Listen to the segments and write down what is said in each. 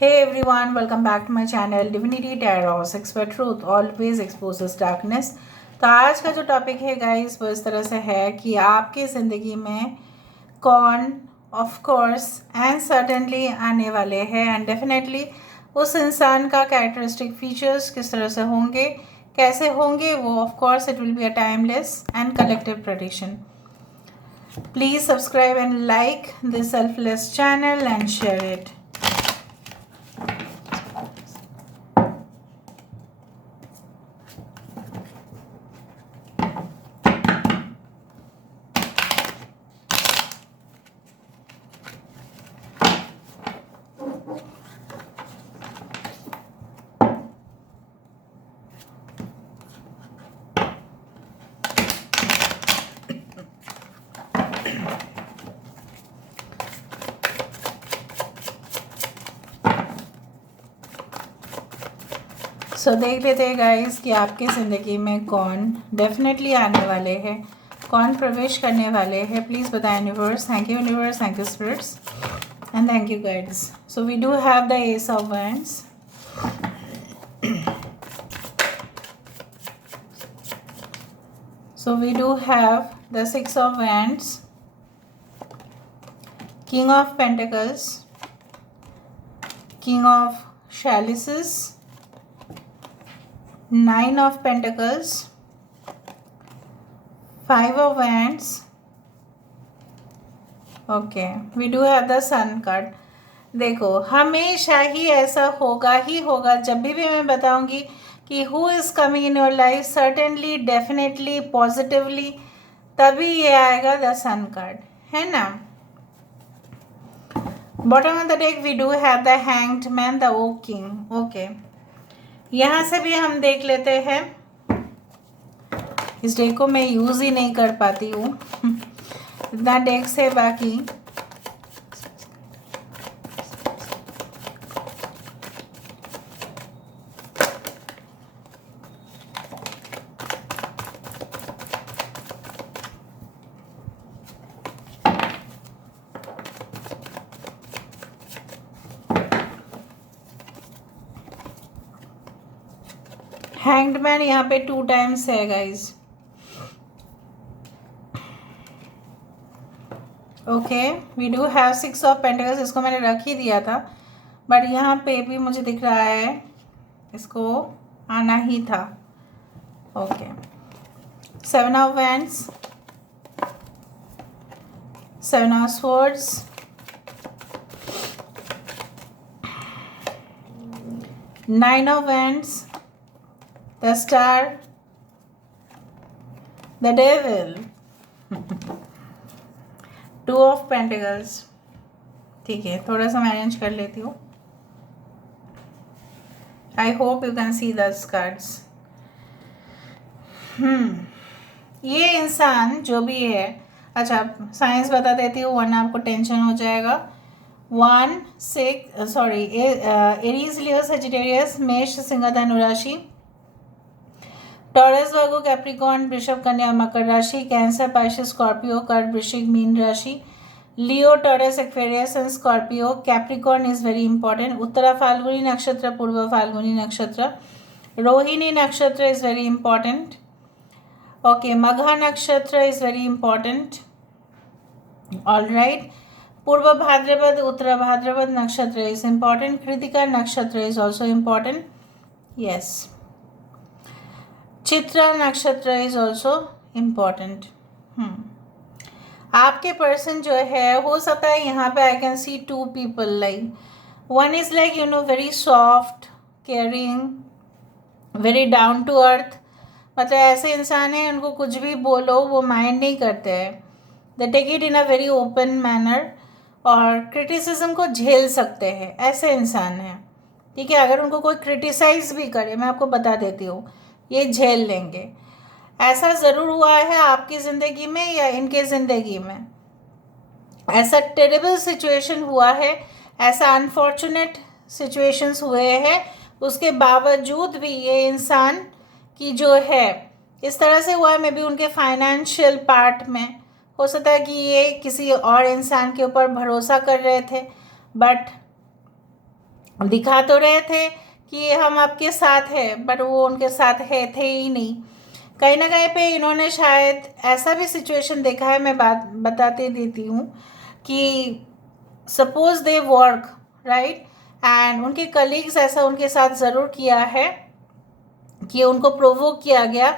Hey everyone, welcome back to my channel Divinity Tarot 6 for Truth always exposes darkness। तो आज का जो topic है गाइस वो इस तरह से है कि आपकी ज़िंदगी में कौन ऑफ कोर्स एंड सर्टेनली आने वाले हैं एंड डेफिनेटली उस इंसान का कैरेक्टरिस्टिक फीचर्स किस तरह से होंगे, कैसे होंगे वो of course it will be a timeless and collective prediction. Please subscribe and like this selfless channel and share it. So देख लेते हैं गाइस कि आपकी ज़िंदगी में कौन डेफिनेटली आने वाले हैं, कौन प्रवेश करने वाले हैं। प्लीज़ बताएं universe. Thank you universe, thank you spirits and thank you guides. So we do have the ace of wands, so we do have the six of wands, king of pentacles, king of chalices, nine of pentacles, five of wands, okay, we do have the sun card। देखो हमेशा ही ऐसा होगा ही होगा, जब भी मैं बताऊंगी कि who is coming in your life certainly definitely positively, तभी ये आएगा द सन कार्ड, है ना। Bottom of the deck we do have the hanged man, the O king. Okay, यहाँ से भी हम देख लेते हैं। इस डेक को मैं यूज़ ही नहीं कर पाती हूँ इतना डेक से। बाकी हैंग्ड मैन यहाँ पे 2 टाइम्स है guys. Okay, we do have six of pentacles, इसको मैंने रख ही दिया था बट यहाँ पे भी मुझे दिख रहा है इसको आना ही था। Okay, seven of wands, seven of swords, nine of wands, the star, the devil, two of pentacles। ठीक है, थोड़ा सा मैं अरेंज कर लेती हूँ। I hope you can see दस कार्ड्स। ये इंसान जो भी है, अच्छा साइंस बता देती हूँ वरना आपको टेंशन हो जाएगा। 1 6 सॉरी एरीज लियो सजिटेरियस, मेष सिंह धनु राशि, टॉरस वर्गो कैप्रिकॉर्न वृषभ कन्या मकर राशि, कैंसर पाइसेस स्कॉर्पियो कर्क वृश्चिक मीन राशि, Leo Taurus Aquarius and Scorpio, Capricorn is very important, Uttara Phalguni nakshatra, Purva Phalguni nakshatra, Rohini nakshatra is very important. Okay, Magha nakshatra is very important. All right, Purva Bhadrapada Uttara Bhadrapada nakshatra is important, Krittika nakshatra is also important. Yes, Chitra nakshatra is also important. आपके person जो है, हो सकता है यहाँ पे I can see 2 people, like one is like you know very soft, caring, very down to earth. मतलब ऐसे इंसान हैं उनको कुछ भी बोलो वो माइंड नहीं करते हैं, they take it in a very open manner और क्रिटिसिज्म को झेल सकते हैं, ऐसे इंसान हैं। ठीक है, अगर उनको कोई क्रिटिसाइज भी करे, मैं आपको बता देती हूँ, ये झेल लेंगे। ऐसा ज़रूर हुआ है आपकी ज़िंदगी में या इनके ज़िंदगी में, ऐसा टेरेबल सिचुएशन हुआ है, ऐसा अनफॉर्चुनेट सिचुएशंस हुए हैं, उसके बावजूद भी ये इंसान की जो है इस तरह से हुआ है। मे बी उनके फाइनेंशियल पार्ट में हो सकता है कि ये किसी और इंसान के ऊपर भरोसा कर रहे थे बट दिखा तो रहे थे कि हम आपके साथ हैं, बट वो उनके साथ है थे ही नहीं। कहीं ना कहीं पे इन्होंने शायद ऐसा भी सिचुएशन देखा है, मैं बात बताते देती हूँ कि suppose they work right, and उनके कलीग्स ऐसा उनके साथ ज़रूर किया है कि उनको प्रोवोक किया गया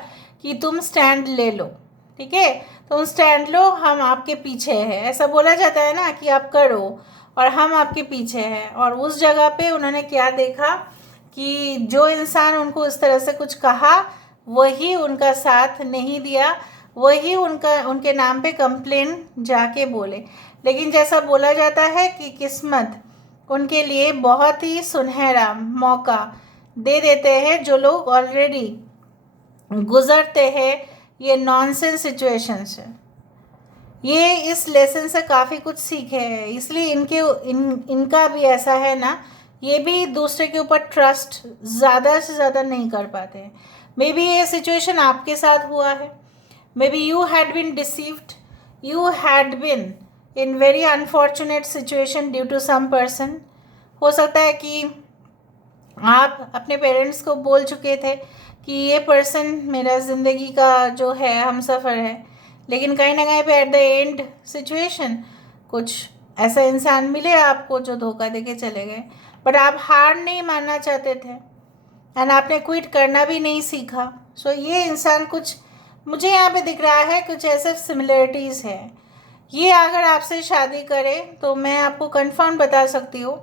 कि तुम स्टैंड ले लो, ठीक है, तुम स्टैंड लो, हम आपके पीछे हैं, ऐसा बोला जाता है ना कि आप करो और हम आपके पीछे हैं। और उस जगह पे उन्होंने क्या देखा कि जो इंसान उनको इस तरह से कुछ कहा वही उनका साथ नहीं दिया, वही उनके नाम पे कंप्लेन जाके बोले। लेकिन जैसा बोला जाता है कि किस्मत उनके लिए बहुत ही सुनहरा मौका दे देते हैं जो लोग ऑलरेडी गुजरते हैं ये नॉनसेंस सिचुएशन से। ये इस लेसन से काफ़ी कुछ सीखे हैं, इसलिए इनका भी ऐसा है ना, ये भी दूसरे के ऊपर ट्रस्ट ज़्यादा से ज़्यादा नहीं कर पाते हैं। मे बी ये सिचुएशन आपके साथ हुआ है, maybe you had been deceived, you had been in very unfortunate situation due to some person. हो सकता है कि आप अपने पेरेंट्स को बोल चुके थे कि ये पर्सन मेरा ज़िंदगी का जो है हम सफ़र है, लेकिन कहीं ना कहीं पे एट द एंड सिचुएशन कुछ ऐसा इंसान मिले आपको जो धोखा देके चले गए, बट आप हार नहीं मानना चाहते थे एंड आपने क्विट करना भी नहीं सीखा। सो ये इंसान कुछ मुझे यहाँ पे दिख रहा है, कुछ ऐसे सिमिलरिटीज़ है। ये अगर आपसे शादी करे तो मैं आपको कंफर्म बता सकती हूँ,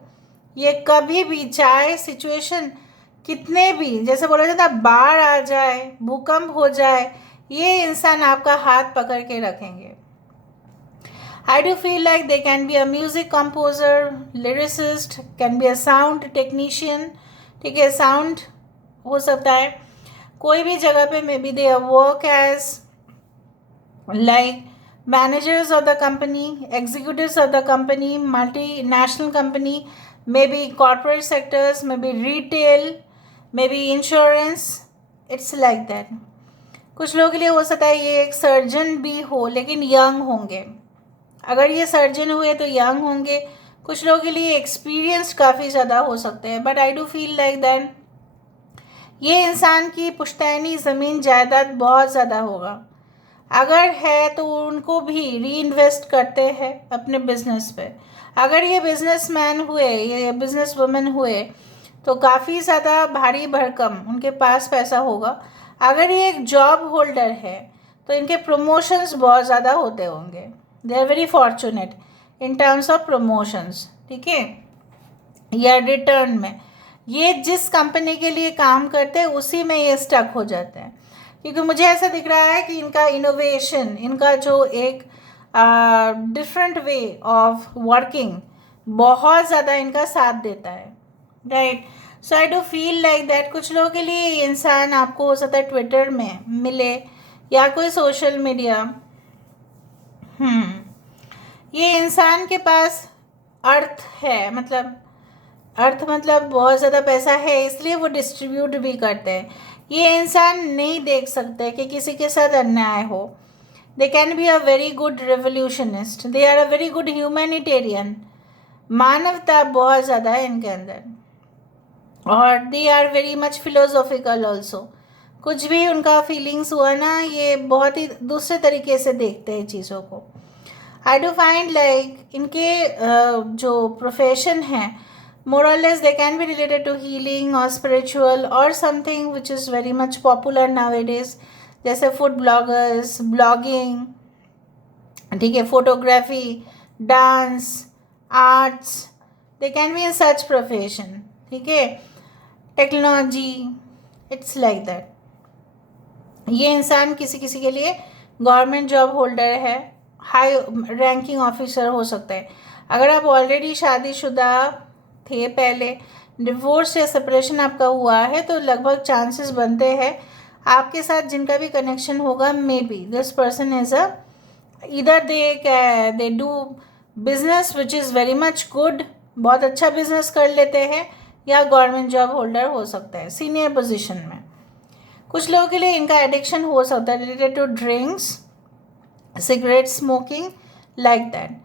ये कभी भी चाहे सिचुएशन कितने भी जैसे बोला जाता है बाढ़ आ जाए, भूकंप हो जाए, ये इंसान आपका हाथ पकड़ के रखेंगे। I do feel like they can be a music composer, lyricist, can be a sound technician, ठीक है, साउंड हो सकता है कोई भी जगह पे, maybe they work as like managers of the company, executives of the company, multinational company, maybe corporate sectors, maybe retail, maybe insurance, it's like that। कुछ लोगों के लिए हो सकता है ये एक सर्जन भी हो लेकिन यंग होंगे, अगर ये सर्जन हुए तो यंग होंगे। कुछ लोगों के लिए एक्सपीरियंस काफ़ी ज़्यादा हो सकते हैं, but I do feel like that ये इंसान की पुश्तैनी ज़मीन जायदाद बहुत ज़्यादा होगा, अगर है तो उनको भी री इन्वेस्ट करते हैं अपने बिजनेस पे। अगर ये बिजनेसमैन हुए, ये बिजनेस वुमेन हुए तो काफ़ी ज़्यादा भारी भरकम उनके पास पैसा होगा। अगर ये एक जॉब होल्डर है तो इनके प्रमोशंस बहुत ज़्यादा होते होंगे, they are very fortunate in terms of promotions, ठीक है, या रिटर्न में ये जिस कंपनी के लिए काम करते हैं उसी में ये स्टक हो जाते हैं। क्योंकि मुझे ऐसा दिख रहा है कि इनका इनोवेशन, इनका जो एक डिफरेंट वे ऑफ वर्किंग बहुत ज़्यादा इनका साथ देता है, right. So I do feel like that कुछ लोगों के लिए ये इंसान आपको हो सकता है ट्विटर में मिले या कोई सोशल मीडिया। ये इंसान के पास अर्थ है, मतलब अर्थ मतलब बहुत ज़्यादा पैसा है, इसलिए वो डिस्ट्रीब्यूट भी करते हैं। ये इंसान नहीं देख सकते कि किसी के साथ अन्याय हो। They can be a very good revolutionist, they are a very good humanitarian, मानवता बहुत ज़्यादा है इनके अंदर, और they are very much philosophical also. कुछ भी उनका फीलिंग्स हुआ ना, ये बहुत ही दूसरे तरीके से देखते हैं चीज़ों को। आई डू फाइंड लाइक इनके जो प्रोफेशन है more or less they can be related to healing or spiritual or something which is very much popular nowadays, जैसे फूड ब्लॉगर्स, ब्लॉगिंग, ठीक है, photography, dance, arts, they can be in such profession, ठीक है, technology, it's like that. ये इंसान किसी किसी के लिए गवर्नमेंट जॉब होल्डर है, हाई रैंकिंग ऑफिसर हो सकता है। अगर आप ऑलरेडी शादीशुदा थे, पहले डिवोर्स या सेपरेशन आपका हुआ है, तो लगभग चांसेस बनते हैं आपके साथ जिनका भी कनेक्शन होगा, may be this person is a इधर they do business which is very much good, बहुत अच्छा बिजनेस कर लेते हैं, या गवर्नमेंट जॉब होल्डर हो सकता है सीनियर पोजीशन में। कुछ लोगों के लिए इनका एडिक्शन हो सकता है related to drinks, cigarette smoking, like that.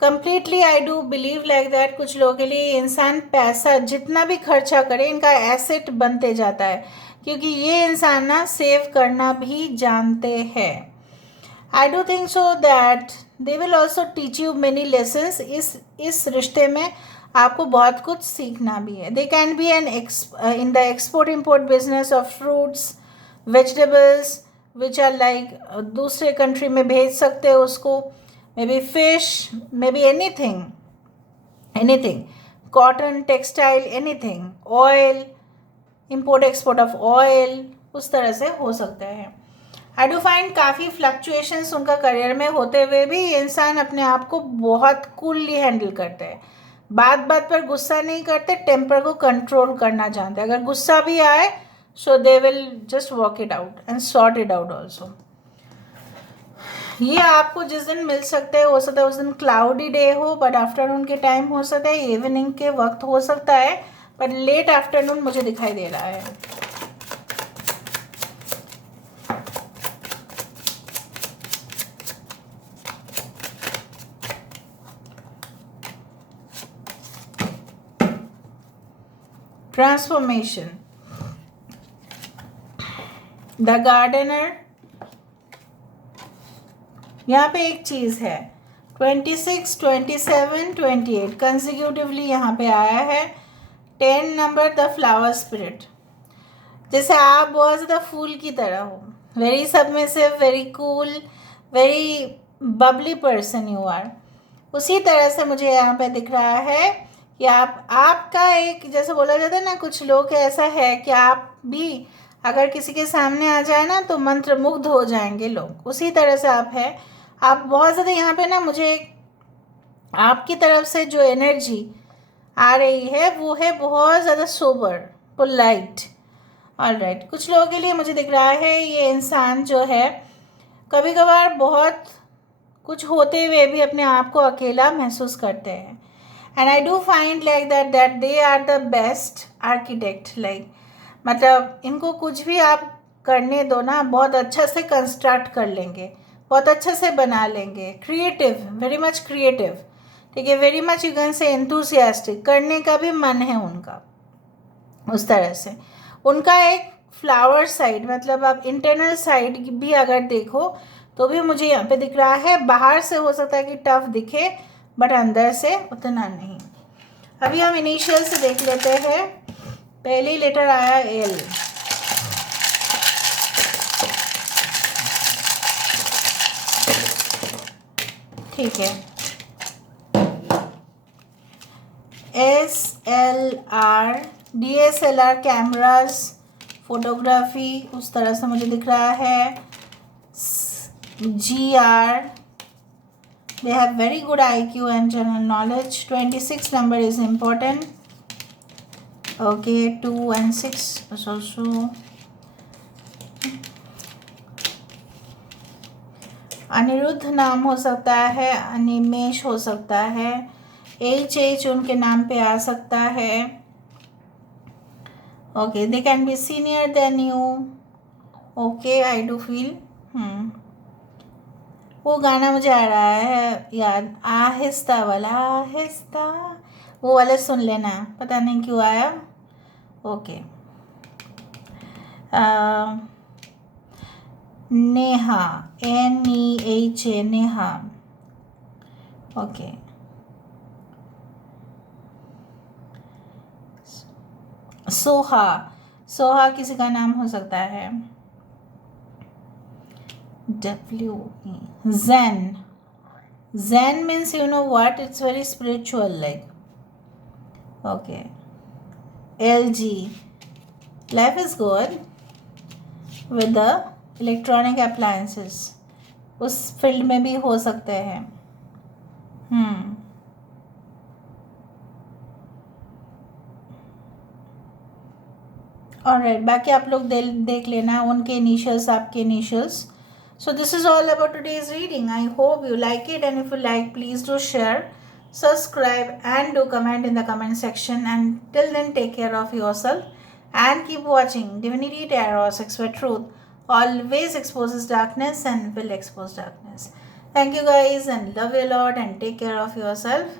Completely I do believe like that कुछ लोगों के लिए इंसान पैसा जितना भी खर्चा करे इनका एसेट बनते जाता है, क्योंकि ये इंसान ना सेव करना भी जानते हैं. I do think so that they will also teach you many lessons. इस रिश्ते में आपको बहुत कुछ सीखना भी है. They can be an in the export import business of fruits vegetables which are like दूसरे कंट्री में भेज सकते हो उसको. maybe fish, maybe anything, cotton, textile, anything, oil, import export of oil, उस तरह से हो सकता है. आई डू फाइंड काफ़ी फ्लक्चुएशंस उनका करियर में होते हुए भी इंसान अपने आप को बहुत कूलली हैंडल करते हैं. बात बात पर गुस्सा नहीं करते, टेम्पर को कंट्रोल करना जानते हैं. अगर गुस्सा भी आए so they will just walk it out and sort it out also. ये आपको जिस दिन मिल सकते हैं हो सकता है उस दिन क्लाउडी डे हो, बट आफ्टरनून के टाइम हो सकता है, इवनिंग के वक्त हो सकता है, बट लेट आफ्टरनून मुझे दिखाई दे रहा है. Transformation, the gardener. यहाँ पे एक चीज़ है 26, 27, 28 कंसिक्यूटिवली यहाँ पे आया है. 10 नंबर द फ्लावर स्पिरिट. जैसे आप बहुत ज़्यादा फूल की तरह हो, very submissive, very cool, very bubbly person you are. उसी तरह से मुझे यहाँ पे दिख रहा है कि आपका एक, जैसे बोला जाता है ना, कुछ लोग ऐसा है कि आप भी अगर किसी के सामने आ जाए ना तो मंत्रमुग्ध हो जाएंगे लोग. उसी तरह से आप है. आप बहुत ज़्यादा यहाँ पे ना, मुझे आपकी तरफ से जो एनर्जी आ रही है वो है बहुत ज़्यादा सोबर, पोलाइट. ऑलराइट, कुछ लोगों के लिए मुझे दिख रहा है ये इंसान जो है कभी कभार बहुत कुछ होते हुए भी अपने आप को अकेला महसूस करते हैं. And I do find like that they are the best architect. Like मतलब इनको कुछ भी आप करने दो ना, बहुत अच्छा से कंस्ट्रक्ट कर लेंगे, बहुत अच्छे से बना लेंगे. Creative, very much creative. ठीक है, very much you can say enthusiastic, करने का भी मन है उनका. उस तरह से उनका एक फ्लावर साइड, मतलब आप इंटरनल साइड भी अगर देखो तो भी मुझे यहाँ पे दिख रहा है. बाहर से हो सकता है कि टफ दिखे, बट अंदर से उतना नहीं. अभी हम इनिशियल से देख लेते हैं. पहली लेटर आया एल. ठीक है, SLR, DSLR कैमरास, फोटोग्राफी, उस तरह से मुझे दिख रहा है. GR, they have very good IQ and general knowledge. 26 number is important. Okay, 2 and 6 is also. Anirudh नाम हो सकता है, अनिमेश हो सकता है, HH उनके नाम पे आ सकता है. Okay, they can B senior then you. Okay, I do feel. वो गाना मुझे आ रहा है याद, आहिस्ता वाला, आहिस्ता, वो वाले सुन लेना, पता नहीं क्यों आया. Okay, Neha, NEHA, Neha. Okay, Soha, Soha किसी का नाम हो सकता है. WE, Zen. Zen means, you know what, it's very spiritual like. Okay, LG, life is good with the electronic appliances, उस फील्ड में भी हो सकते हैं. ऑलराइट, बाकी आप लोग देख लेना उनके इनिशियल्स, आपके initials. So this is all about today's reading. I hope you like it, and if you like, please do share, subscribe, and do comment in the comment section. And till then, take care of yourself and keep watching Divinity Tarot, Sex with Truth. Always exposes darkness and will expose darkness. Thank you guys and love you a lot and take care of yourself.